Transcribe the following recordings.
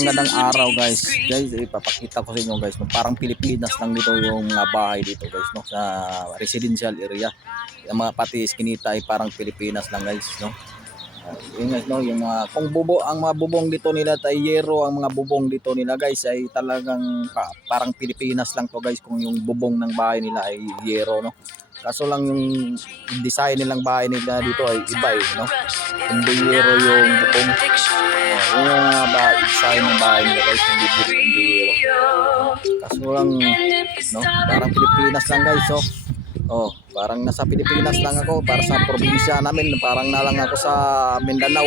magandang araw guys. Guys, ipapakita ko sa inyo guys, no, parang Pilipinas lang dito yung bahay dito guys, no, sa residential area. Yung mga pati iskinita ay parang Pilipinas lang guys, no. Yun guys, no, yung kung ang mga bubong dito nila ay yero, ang mga bubong dito nila guys ay talagang parang Pilipinas lang to guys kung yung bubong ng bahay nila ay yero, no. Kaso lang yung design nilang bahay nila dito ay iba no. Hindi yero yung bubong. Yung design ng bahay nila guys, hindi yero. Kaso lang, no, parang Pilipinas lang guys, oh. Oh, parang nasa Pilipinas lang ako, para sa probinsya namin, parang na lang ako sa Mindanao.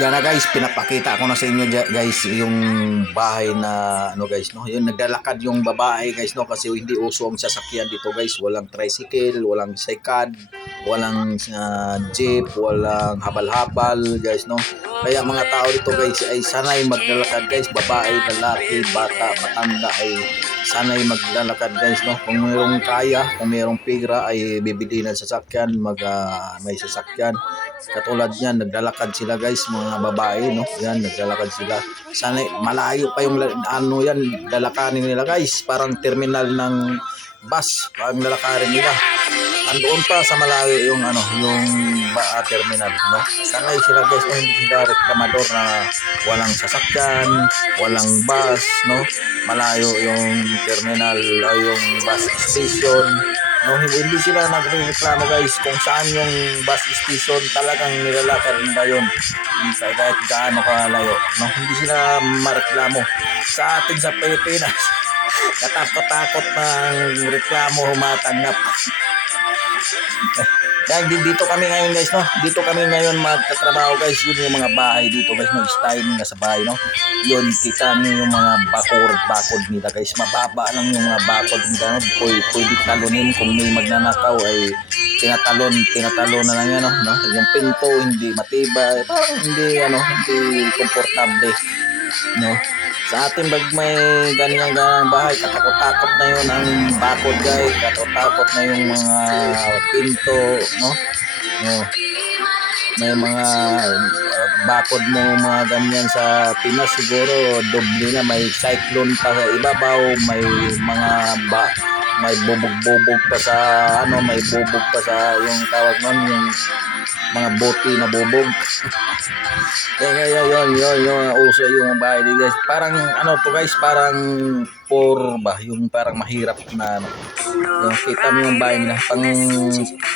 Yan na guys, pinapakita ko na sa inyo guys yung bahay na ano guys, no. Yun, naglalakad yung babae guys, no, kasi hindi uso ang sasakyan dito guys. Walang tricycle, walang cycad, walang jeep, walang habal-habal guys, no. Kaya mga tao dito guys ay sanay maglalakad guys, babae, lalaki, bata, matanda ay sanay maglalakad guys, no. Kung mayroong kaya, kung mayroong pera ay bibili ng sasakyan, may sasakyan. Katulad niyan, naglalakad sila guys, mga babae, no. Yan, naglalakad sila. Sanay, malayo pa yung ano yan, lalakarin nila guys, parang terminal ng bus ang lalakarin nila. Andoon pa sa malayo yung ano, yung terminal, no. Sanay sila guys, no? Hindi sila reklamador na walang sasakyan, walang bus, no. Malayo yung terminal o yung bus station, no. Hindi sila nagreklamo guys kung saan yung bus station, talagang nilalakad nila yun kahit gaano kalayo, no. Hindi sila mareklamo. Sa atin sa Pilipinas, katakot-takot ng reklamo humatanggap. Yan, dito kami ngayon guys, no. Dito kami ngayon magtatrabaho guys. Yun yung mga bahay dito guys, no. Style nga sa bahay, no. Yun, kita nyo yung mga bakod nila guys. Mababa lang yung mga bakod nila, no. Pwede talunin kung may magnanakaw ay tinatalon na lang yan, no. Yung pinto hindi matibay, parang hindi komportable, no. Sa ating bag may ganyan bahay, katakot-takot na yun ang bakod guys, katakot-takot na yung mga pinto, no. May mga bakod mo mga ganyan sa Pinas siguro doble na, may cyclone pa sa ibabaw, may mga may bubog pa sa ano, may bubog pa sa yung tawag nun, yung mga bote na bubog. Yun, uso yung bahay guys. Parang ano to guys, parang yung parang mahirap na ano. Yung kita mo yung bahay nila,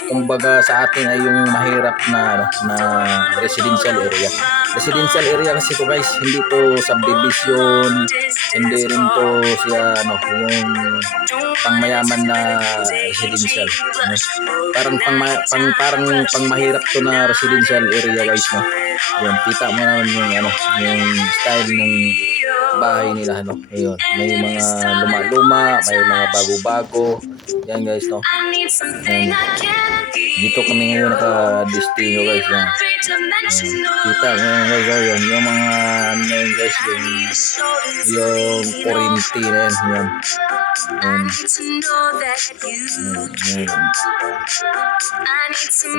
kumbaga sa atin ay yung mahirap na ano, na residential area. Residential area kasi to guys, hindi to subdivision, hindi rin to siya ano, yung pangmayaman na residential, no? Parang pangmahirap to na residential area guys, no. Yan, kita mo naman yung ano, yung style ng bahay nila, no. Ayun, may mga luma-luma, may mga bago-bago. Yan guys, no. Yan. Dito kami ngayon naka-destino guys, yan. Kita mo guys, yan, yung mga ano yun guys, yung kurinti na yan.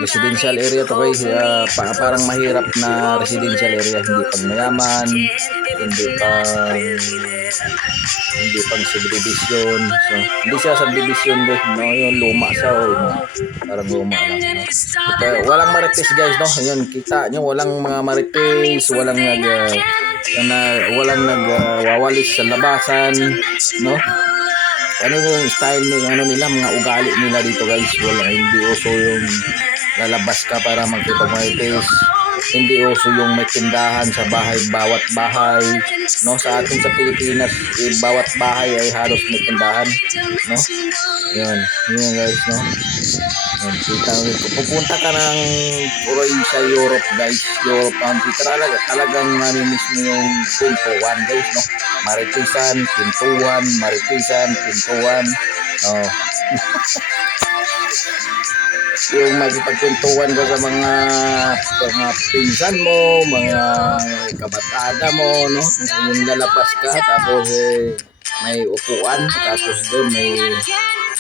Residential area to guys, parang mahirap na residential area, hindi pang mayaman, hindi pang subdivision. So hindi siya subdivision guys, no. Yung luma siya, no? Parang luma lang, no. Walang marites guys, no. Ayun, kita nyo, walang mga marites, walang nagwawalis sa labasan, no. Ano yung style nila, mga ugali nila dito guys. Hindi uso yung lalabas ka para magkipag-marites. Hindi uso yung may tindahan sa bahay, bawat bahay, no. Sa atin sa Pilipinas, bawat bahay ay halos may tindahan, no. Yun guys, no. Yan, kita mo, pupunta ka ng sa Europe guys, Europe country, talagang namimis mo yung pintuan guys, no. Maritisan, pintuan, oh. Yung magpagpintuan ka sa mga pinsan mo, mga kabatada mo, no. Yung lalapas ka, tapos may upuan, tapos doon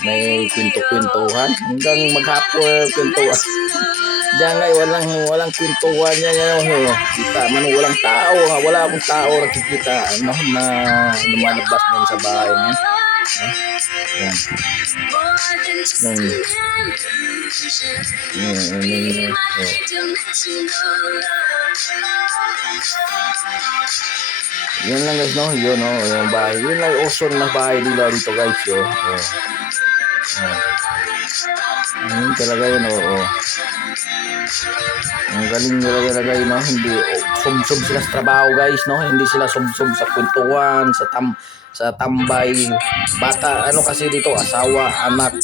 may pinto-pintuhan hanggang maghapon pintuan. Diyan nga, walang kwentuhan yan. Kita man, walang tao. Wala akong tao nakikita na lumalabas din sa bahay niyan. Yan. Yan lang guys, no? Yun, no? Yung bahay. Yun lang, awesome na bahay nila dito guys, yo. Yun talaga yun, oo. Ang galing talaga yun, no? Hindi, sub-sub sila sa trabaho guys, no? Hindi sila sub-sub sa kwentuhan, sa tambay. Bata, ano kasi dito, asawa, anak,